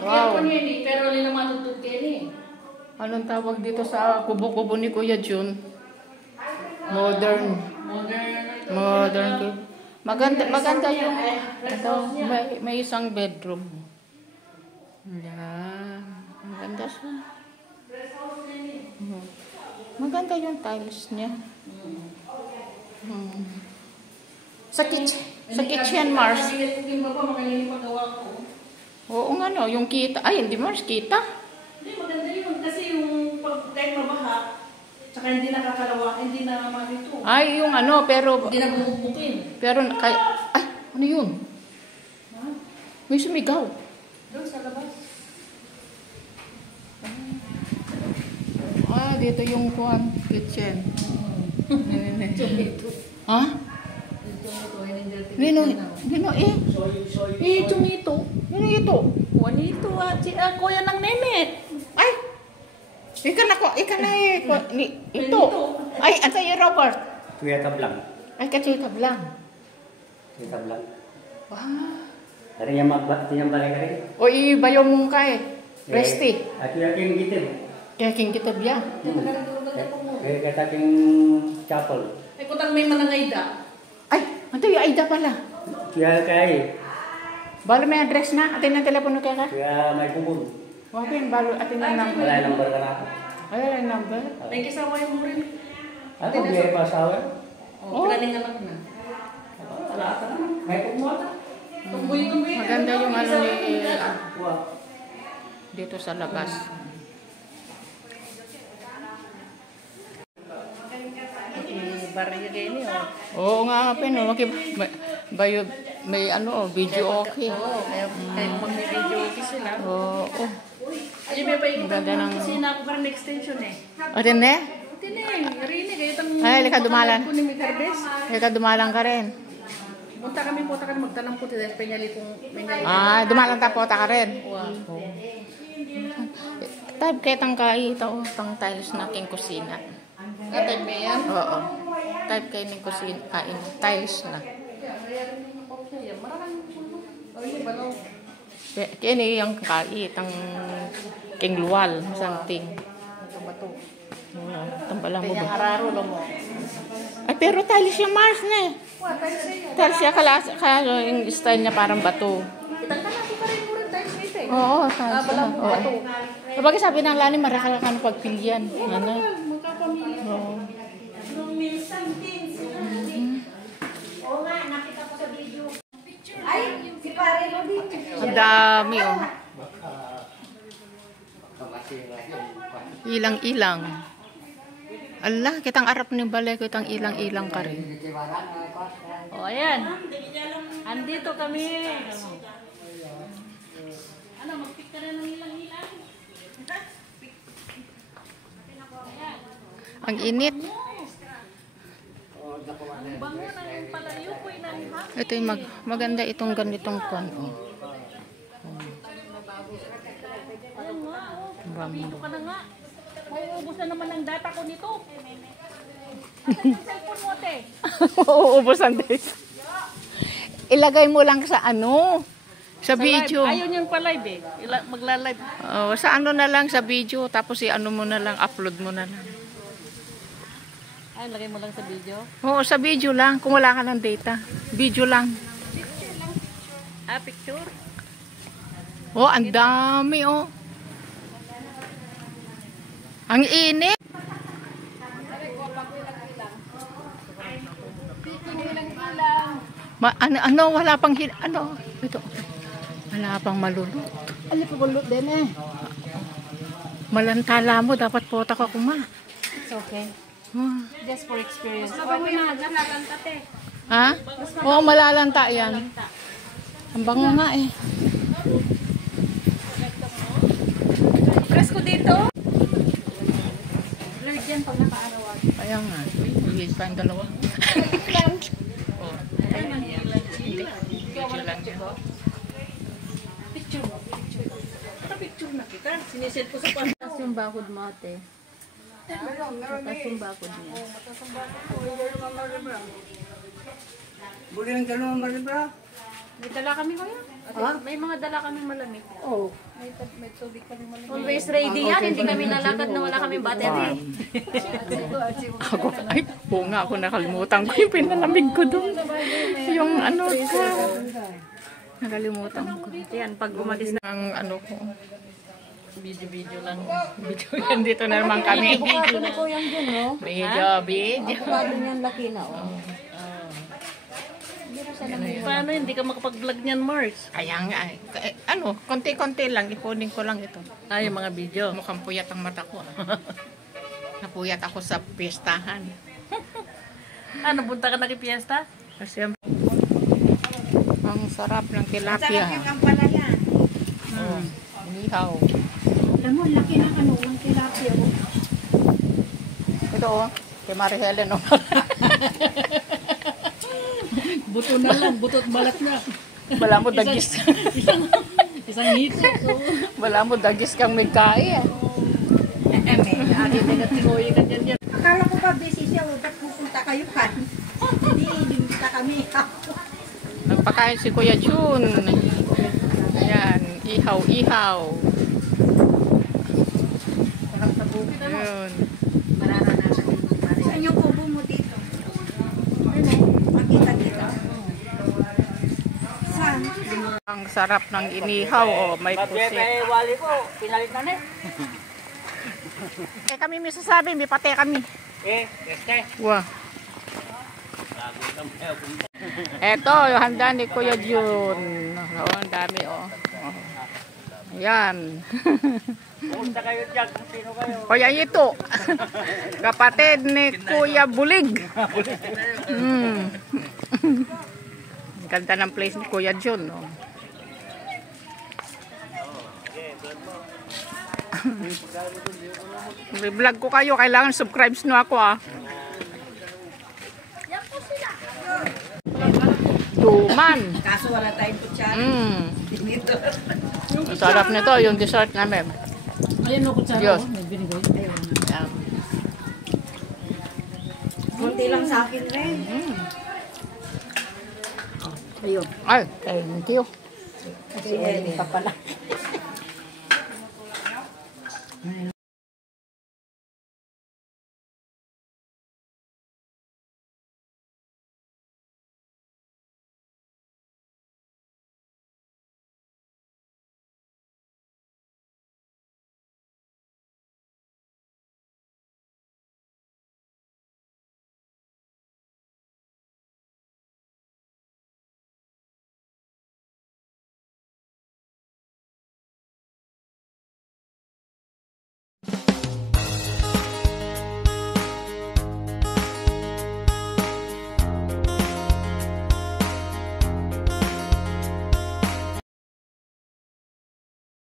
Wow. Pero hindi na matutog yan eh. Anong tawag dito sa kubo-kubo ni Kuya Jun? Modern. Modern. Maganda yung ito, may isang bedroom. Yan. Maganda siya. Maganda yung tiles niya. Sa kitchen, Mars. Oo nga no, yung kita. Ay, hindi Mars, kita. Hindi, maganda yun. Kasi yung kahit mabaha, tsaka hindi nakakalawa, hindi na marito. Ay, yung ano, pero... Hindi na bumubukin. Pero, ay, ano yun? May sumigaw. Doon sa labas. Dito yung kitchen. Ha? Nino eh? Ito. Nino ito? Juanito kuya ng Nenet. Ay! Ikan na eh. Ito. Ay, ito yung Robert. Kuya Tablang. Ay, kasi tablang. Kuya Tablang. Wow. Dari yang balay ka rin. O ibayo mong ka eh. Resti. At yung aking gitim. Kaya king kitab yan. Kaya kata aking chapel. Ay, kutang may manangayda. Ay, ito yung Aida pala. Kaya kaya Balo may address na. Atin ang telepono kaya ka? kaya may kumpul. Wala yung balo. Atin ang number. Wala yung number ka na ako. Ay, wala yung number. May kasama yung mo rin. Ako, biyay pa asawa. Pinaning anak na. Wala ka na. May kumpul. Tumboy. Maganda yung ano ni dito sa labas. Barya kayo niyo. Oo nga, Pino. May ano, video okay. Oo, kaya mag-video okay sila. Oo. Ay, may paikutan Ganda ng- kasi na ako parang extension eh. O din eh? Rini, kayo itang... Ay, lika dumalan. Kunin mi Carbes. Ika dumalang ka rin. Punta kami magtanong po dahil penyali kung penyali. Dumalang tapota ka rin. Wow. Tab, kaya tang tang tiles na king kusina. Atay ba yan? Oo. Type kayo ng kusina, tiles na. Maraming puno. Ay, balaw. Kaya niya yung kait, ang king luwal, something. Bato. Oo, tambalang mo Kaya ba? hararo lang mo. Ay, pero tiles yung Mars na eh. Wow, tayo sa'yo. Tiles siya, kaya yung style niya parang bato. Kitang ka natin pa rin mo rin tayo sa'yo eh. Oo, tiles Balaw na. mo bato. Kapag sabi ng lani, marakal ka ng pagpilian. Ano? Magkapamilya. Oo. Oo nga, nakita ko sa video. Ay, si Pare Lodi. Ang dami oh. Ilang-ilang. Allah, kitang arap ni balay, kitang ilang-ilang ka rin. O, ayan. Andito kami. Ano, mag-pick ka na ng ilang-ilang? Ang init. Bango na yung palayo ko inanihan. Ito yung maganda itong ganitong kwan. Oh. Ayan nga, Bam. dito ka na nga. Mauubos na naman ang data ko nito. Ano yung cellphone mo, te? Uubusan din. Ilagay mo lang sa ano? Sa video. Ayaw niyang pa-live eh. Magla-live. Oh, sa ano na lang, sa video. Tapos i-ano mo na lang, upload mo na lang. Ay, lagay mo lang sa video. Oo, sa video lang. Kung wala ka ng data. Video lang. Ah, picture? Oh, ang dami oh. Ang init. Ano, wala pang ano, ito. Wala pang malulot. Ano pa bulot din eh? Malantala mo, dapat pota ka kuma. It's okay. Oh. Just for experience. Ha? Oo, malalanta yan. Ang bango nga eh. Presko dito? Lord yan pag naka-arawan. Kaya nga. Higit pa yung dalawa. Oh. Hindi. Video lang yan. Picture mo. Picture na kita. Siniset ko sa pan. Tapos yung bakod mo, ate. Tapos yung bakod niya. Buli ng gano'n, Maribra. May dala kami kuya? Ha? May mga dala kami malamig. Oo. May Always ready yan. Hindi kami nalakad na wala kaming battery. Ako, ay, oo nga ako nakalimutan ko yung pinalamig ko doon. Yung ano ko. Nakalimutan ko. Yan, pag umalis na. Ang ano ko. Video lang. Video yan, dito na naman kami. Bukado na po yan dyan, no? Video. Bukado niyan laki na, oh. Paano hindi ka makapag-vlog niyan, Mars? Kaya nga eh. Ano, konti-konti lang. Ipunin ko lang ito. Ay, yung mga video. Mukhang puyat ang mata ko. Napuyat ako sa piestahan. Ano, punta ka na kay Fiesta? Kasi ang sarap ng tilapia. Sarap yung kampalaya. Inihaw. Alam mo, laki ng ano, ng tilapia, oh. Ito oh, kay Marie Helen oh. Buto na lang, butot balat na. Wala mo dagis. Isang hito. Wala mo dagis kang may kai eh. Ate, nagatigoy ka dyan dyan. Akala ko pa busy siya, oh. Ba't pupunta kayo kan? Hindi, pumunta kami. Nagpakain si Kuya Jun. Ayan, ihaw-ihaw. Ayun. Saan yung kubo mo dito? Ano? Makita-kita. Saan? Ang sarap ng inihaw oh, may pusit. wali ko, pinalit na Eh kami may sasabi, may pate kami. este. Wow. Eto, yung handa ni Kuya Jun. Oh, ang dami oh. Ayan. Punta kayo dyan kung sino kayo. Kuya ito. Kapatid ni Kuya Bulig. Ganda ng place ni Kuya Jun. Oh. May vlog ko kayo. Kailangan subscribe nyo ako ah. Tuman. Kaso wala tayong kutsara. Dito. Ang sarap nito. Yung dessert namin. Ayan o, kutsara. Diyos. May binigay. Ayan. Kunti lang sa akin rin. Ayun. Ay, thank you. Kasi pa pala.